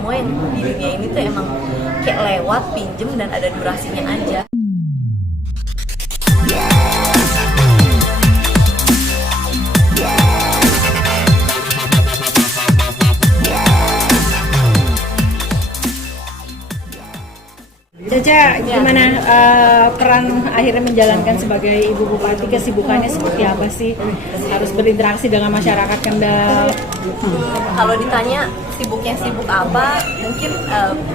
semua yang di dunia ini tuh emang kayak lewat, pinjem, dan ada durasinya aja. Caca, gimana peran akhirnya menjalankan sebagai Ibu Bupati, kesibukannya seperti apa sih? Harus berinteraksi dengan masyarakat Kendal. Kalau ditanya sibuknya sibuk apa, mungkin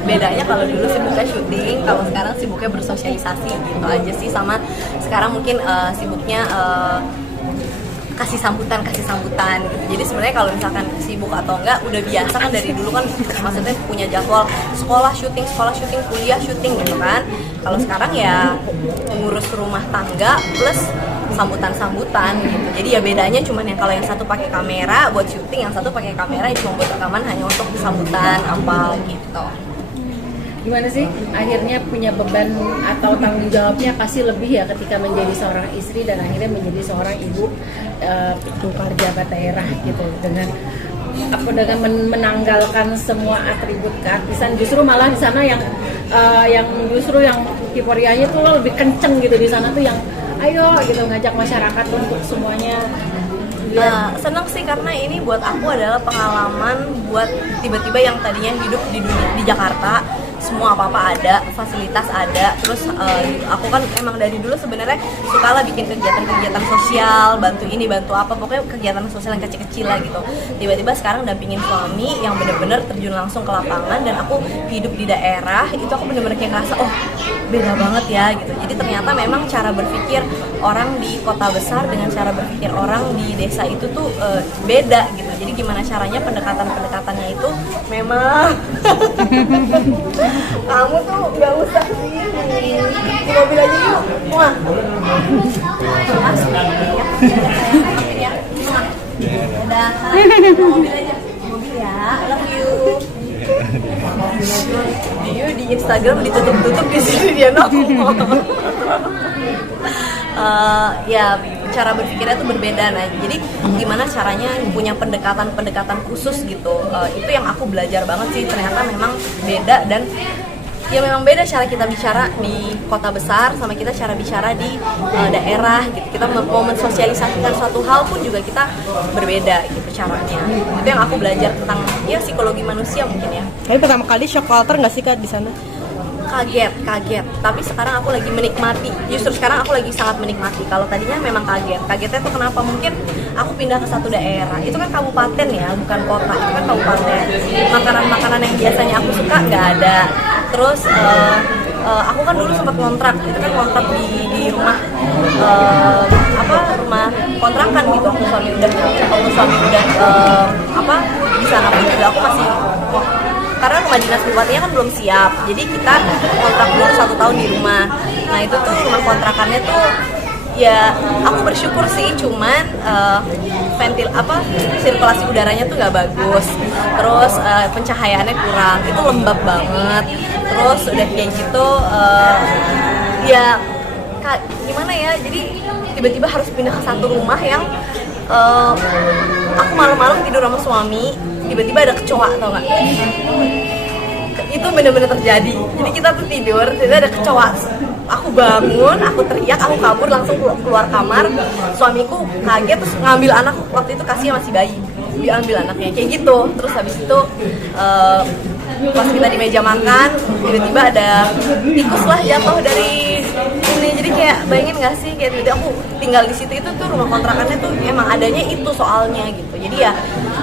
bedanya kalau dulu sibuknya syuting, kalau sekarang sibuknya bersosialisasi gitu aja sih. Sama sekarang mungkin sibuknya kasih sambutan gitu. Jadi sebenarnya kalau misalkan sibuk atau enggak udah biasa kan dari dulu kan, maksudnya punya jadwal sekolah syuting, kuliah syuting gitu kan. Kalau sekarang ya ngurus rumah tangga plus sambutan gitu. Jadi ya bedanya cuman yang kalau yang satu pakai kamera buat syuting, yang satu pakai kamera cuma buat rekaman hanya untuk sambutan apa gitu. Gimana sih akhirnya punya beban atau tanggung jawabnya pasti lebih ya ketika menjadi seorang istri dan akhirnya menjadi seorang ibu pejabat daerah gitu, dengan menanggalkan semua atribut keartisan, justru malah di sana yang justru yang euforianya tuh lebih kenceng gitu di sana tuh, yang ayo gitu ngajak masyarakat untuk semuanya. Seneng sih karena ini buat aku adalah pengalaman buat tiba-tiba yang tadinya hidup di Jakarta, semua apa-apa ada, fasilitas ada, terus aku kan emang dari dulu sebenarnya suka lah bikin kegiatan-kegiatan sosial, bantu ini, bantu apa, pokoknya kegiatan sosial yang kecil-kecil lah gitu. Tiba-tiba sekarang dampingin suami yang bener-bener terjun langsung ke lapangan, dan aku hidup di daerah, itu aku bener-bener kayak ngerasa, oh beda banget ya gitu. Jadi ternyata memang cara berpikir orang di kota besar dengan cara berpikir orang di desa itu tuh beda gitu. Jadi gimana caranya pendekatannya itu memang kamu tuh nggak usah sini di mobil aja yuk. Wah, ya. Udah, mobil aja, mobil ya. Love you. Dia di Instagram ditutup di sini dia nongol. Ya cara berpikirnya tuh berbeda. Nah, jadi gimana caranya punya pendekatan khusus gitu, itu yang aku belajar banget sih. Ternyata memang beda, dan ya memang beda cara kita bicara di kota besar sama kita cara bicara di daerah gitu. Kita mau mensosialisasikan suatu hal pun juga kita berbeda gitu caranya. Itu yang aku belajar tentang ya psikologi manusia mungkin ya. Tapi pertama kali shock culture nggak sih Kak di sana? Kaget, tapi sekarang aku lagi menikmati. Justru sekarang aku lagi sangat menikmati. Kalau tadinya memang kagetnya tuh kenapa? Mungkin aku pindah ke satu daerah, itu kan kabupaten ya, bukan kota, itu kan kabupaten. Makanan yang biasanya aku suka nggak ada. Terus aku kan dulu sempat ngontrak, itu kan ngontrak di rumah rumah kontrakan gitu. Waktu suami udah di sana pun juga aku masih karena rumah dinas bupatinya kan belum siap, jadi kita kontrak dulu 1 tahun di rumah. Nah itu tuh rumah kontrakannya tuh ya aku bersyukur sih, cuman sirkulasi udaranya tuh nggak bagus, terus pencahayaannya kurang, itu lembab banget. Terus udah kayak gitu ya gimana ya, jadi tiba-tiba harus pindah ke satu rumah yang aku malam-malam tidur sama suami, tiba-tiba ada kecoa, tau gak? Itu bener-bener terjadi. Jadi kita tuh tidur, tiba-tiba ada kecoa. Aku bangun, aku teriak, aku kabur langsung keluar kamar. Suamiku kaget, terus ngambil anak, waktu itu kasihnya masih bayi, diambil anaknya, kayak gitu. Terus habis itu pas kita di meja makan, tiba-tiba ada tikus lah jatuh dari ini. Jadi kayak bayangin nggak sih, kayak tiba-tiba aku tinggal di situ, itu tuh rumah kontrakannya tuh emang adanya itu soalnya gitu. Jadi ya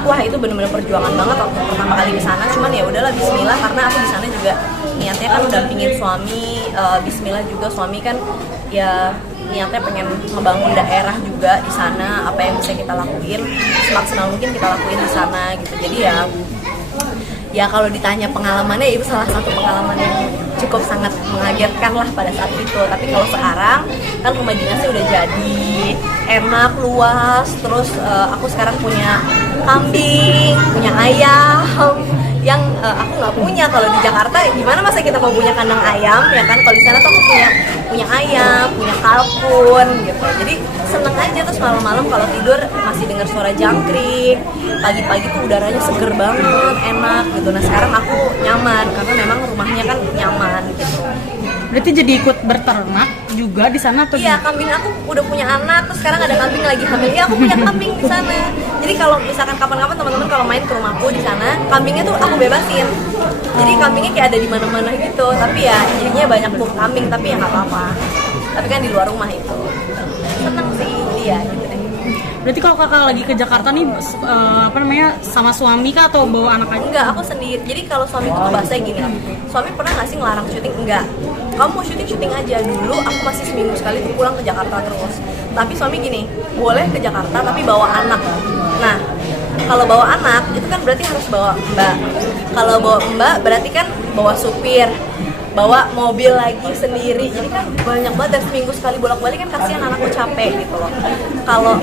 wah itu bener-bener perjuangan banget waktu pertama kali ke sana. Cuman ya udahlah, bismillah, karena aku di sana juga niatnya kan dampingin suami, bismillah juga suami kan ya niatnya pengen ngebangun daerah juga di sana. Apa yang bisa kita lakuin semaksimal mungkin kita lakuin di sana gitu. Jadi ya kalau ditanya pengalamannya, itu salah satu pengalaman yang cukup sangat mengagetkan lah pada saat itu. Tapi kalau sekarang kan rumah dinasnya udah jadi enak, luas. Terus aku sekarang punya kambing, punya ayam yang aku nggak punya. Kalau di Jakarta gimana masa kita mau punya kandang ayam ya kan? Kalau di sana tuh aku punya ayam, punya kalkun gitu. Jadi seneng aja. Terus malam-malam kalau tidur masih dengar suara jangkrik, pagi-pagi tuh udaranya seger banget, enak gitu. Nah sekarang aku nyaman karena memang rumahnya kan nyaman gitu. Berarti jadi ikut berternak juga di sana atau Iya, kambing aku udah punya anak, terus sekarang ada kambing lagi hamil. Iya, aku punya kambing di sana. Jadi kalau misalkan kapan-kapan teman-teman kalau main ke rumahku di sana, kambingnya tuh aku bebasin. Jadi kambingnya kayak ada di mana-mana gitu. Tapi ya jadinya banyak tuh kambing, tapi ya nggak apa-apa. Tapi kan di luar rumah itu. Seneng sih dia gitu deh. Berarti kalau kakak lagi ke Jakarta nih sama suami kah atau bawa anak aja? Enggak, aku sendiri. Jadi kalau suamiku tuh bahasanya gini, suami pernah nggak sih ngelarang syuting? Enggak. Kamu mau syuting aja. Dulu aku masih seminggu sekali tuh pulang ke Jakarta terus. Tapi suami gini, boleh ke Jakarta tapi bawa anak. Nah, kalau bawa anak itu kan berarti harus bawa mbak. Kalau bawa mbak berarti kan bawa supir, bawa mobil lagi sendiri. Jadi kan banyak banget, dan seminggu sekali bolak-balik kan kasihan anakku capek gitu loh. Kalau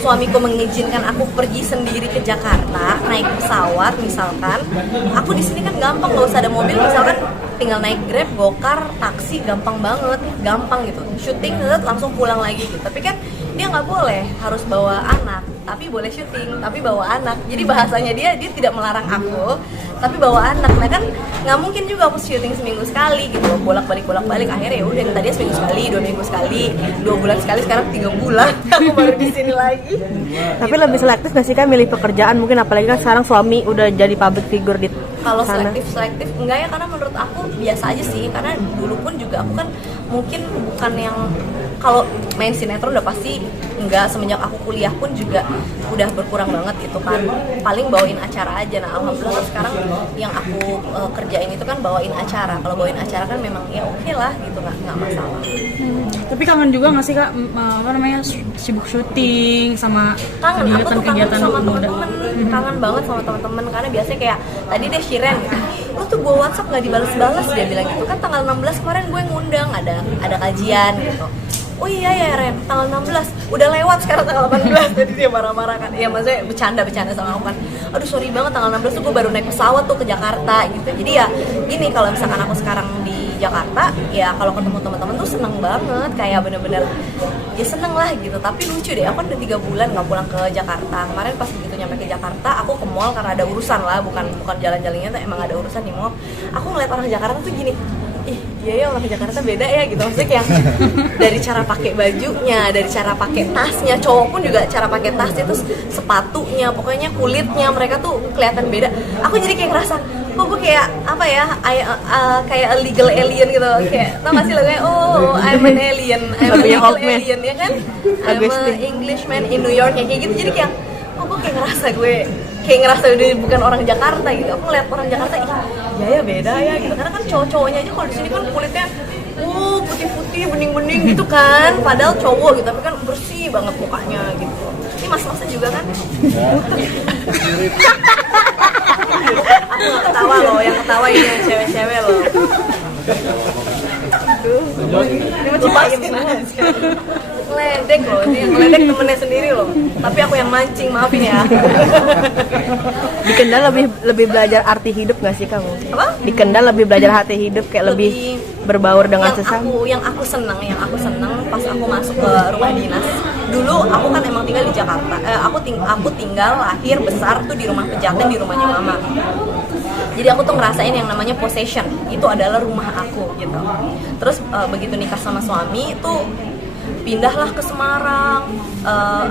suamiku mengizinkan aku pergi sendiri ke Jakarta naik pesawat misalkan, aku di sini kan gampang, nggak usah ada mobil, misalkan tinggal naik Grab, Gokar, taksi, gampang banget, gampang gitu. Syuting langsung pulang lagi gitu. Tapi kan dia nggak boleh harus bawa anak, tapi boleh syuting, tapi bawa anak. Jadi bahasanya dia tidak melarang aku, tapi bawa anak. Nah kan nggak mungkin juga aku syuting seminggu sekali gitu, bolak-balik. Akhirnya ya udah, tadinya seminggu sekali, 2 minggu sekali, 2 bulan sekali, sekarang 3 bulan aku baru di sini lagi. Tapi lebih selektif nggak sih kan milih pekerjaan, mungkin apalagi kan sekarang suami udah jadi public figure di Kalau sana. selektif enggak ya, karena menurut aku biasa aja sih. Karena dulu pun juga aku kan mungkin bukan yang, kalau main sinetron udah pasti enggak, semenjak aku kuliah pun juga udah berkurang banget itu kan, paling bawain acara aja. Nah alhamdulillah sekarang yang aku kerjain itu kan bawain acara. Kalau bawain acara kan memang ya oke lah gitu, nggak masalah. Tapi kangen juga nggak sih kak, sibuk syuting sama Kangen, aku tuh kangen kegiatan sama muda? temen-temen, kangen banget sama temen-temen. Karena biasanya kayak tadi deh Shiren gitu, lu tuh gue WhatsApp nggak dibales-bales, dia bilang gitu kan. Tanggal 16 kemarin gue ngundang, ada kajian gitu. Oh iya ya Ren, tanggal 16 udah lewat, sekarang tanggal 18. Jadi dia marah-marah kan, ya maksudnya bercanda sama aku kan. Aduh sorry banget, tanggal 16 tuh gue baru naik pesawat tuh ke Jakarta gitu. Jadi ya gini, kalau misalkan aku sekarang di Jakarta, ya kalau ketemu teman-teman tuh seneng banget, kayak bener-bener ya seneng lah gitu. Tapi lucu deh, aku udah 3 bulan nggak pulang ke Jakarta. Kemarin pas begitu nyampe ke Jakarta, aku ke mall karena ada urusan lah, bukan jalan-jalannya tuh emang ada urusan di mall. Aku ngeliat orang Jakarta tuh gini, ih iya ya orang Jakarta beda ya gitu. Maksudnya kayak dari cara pakai bajunya, dari cara pakai tasnya, cowok pun juga cara pakai tasnya, terus sepatunya, pokoknya kulitnya mereka tuh kelihatan beda. Aku jadi kayak ngerasa, kok gue kayak apa ya, kayak a legal alien gitu. Kayak tau gak sih lagunya, oh I'm an alien, I'm a legal alien ya kan, I'm a Englishman in New York, kayak gitu. Jadi kayak gue kayak ngerasa udah bukan orang Jakarta gitu. Aku ngeliat orang Jakarta, ih ya beda ya gitu. Karena kan cowok-cowoknya aja kalau di sini kan kulitnya putih-putih, bening-bening gitu kan. Padahal cowok gitu, tapi kan bersih banget mukanya gitu. Ini mas-masnya juga kan. Aku gak ketawa loh, yang ketawa ini yang cewek-cewek loh. Aduh, ini mau cipain aja. Ngeledek loh, ini yang ngeledek temennya sendiri loh. Tapi aku yang mancing, maafin ya. Di Kendal lebih belajar arti hidup nggak sih kamu? Apa? Di Kendal lebih belajar arti hidup, kayak lebih berbaur dengan sesama. Yang aku seneng pas aku masuk ke rumah dinas. Dulu aku kan emang tinggal di Jakarta. Aku tinggal lahir besar tuh di rumah pejaten, di rumahnya mama. Jadi aku tuh ngerasain yang namanya possession, itu adalah rumah aku gitu. Terus begitu nikah sama suami tuh pindahlah ke Semarang.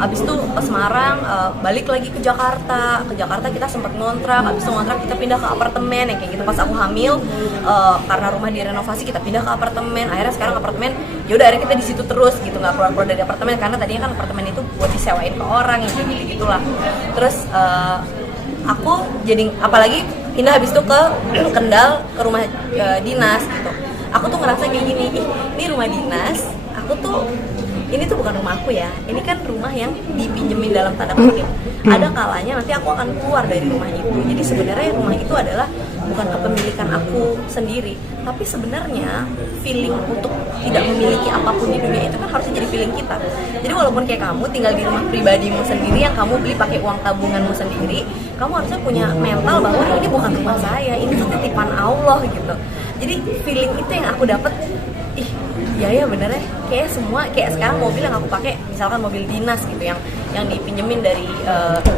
Abis itu ke Semarang, balik lagi ke Jakarta. Ke Jakarta kita sempat ngontrak. Abis itu ngontrak kita pindah ke apartemen yang kayak gitu. Pas aku hamil, karena rumah direnovasi kita pindah ke apartemen. Akhirnya sekarang apartemen, yaudah akhirnya kita di situ terus gitu, nggak keluar dari apartemen karena tadinya kan apartemen itu buat disewain ke orang yang kayak gitulah. Terus aku jadi apalagi pindah habis itu ke Kendal, ke rumah dinas gitu. Aku tuh ngerasa kayak gini, ini rumah dinas, aku tuh ini tuh bukan rumah aku ya, ini kan rumah yang dipinjemin dalam tanda kutip. Ada kalanya nanti aku akan keluar dari rumah itu. Jadi sebenarnya rumah itu adalah bukan kepemilikan aku sendiri, tapi sebenarnya feeling untuk tidak memiliki apapun di dunia itu kan harusnya jadi feeling kita. Jadi walaupun kayak kamu tinggal di rumah pribadimu sendiri yang kamu beli pakai uang tabunganmu sendiri, kamu harusnya punya mental bahwa ini bukan rumah saya, ini tuh titipan Allah gitu. Jadi feeling itu yang aku dapat, ya bener ya, kayak semua kayak sekarang mobil yang aku pakai misalkan mobil dinas gitu yang dipinjemin dari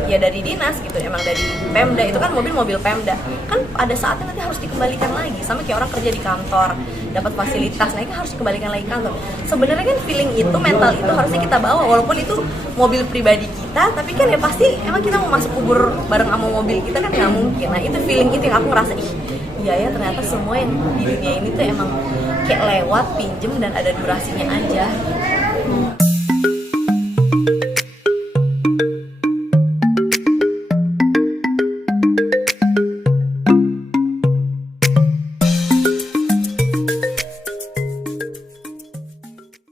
ya dari dinas gitu, emang dari Pemda, itu kan mobil Pemda kan pada saatnya nanti harus dikembalikan lagi, sama kayak orang kerja di kantor dapat fasilitas, nah itu harus dikembalikan lagi ke kantor. Sebenarnya kan feeling itu, mental itu harusnya kita bawa, walaupun itu mobil pribadi kita, tapi kan ya pasti emang kita mau masuk kubur bareng sama mobil kita kan nggak mungkin. Nah itu feeling itu yang aku ngerasa, ih iya ya ternyata semua yang di dunia ini tuh emang kayak lewat, pinjem, dan ada durasinya aja.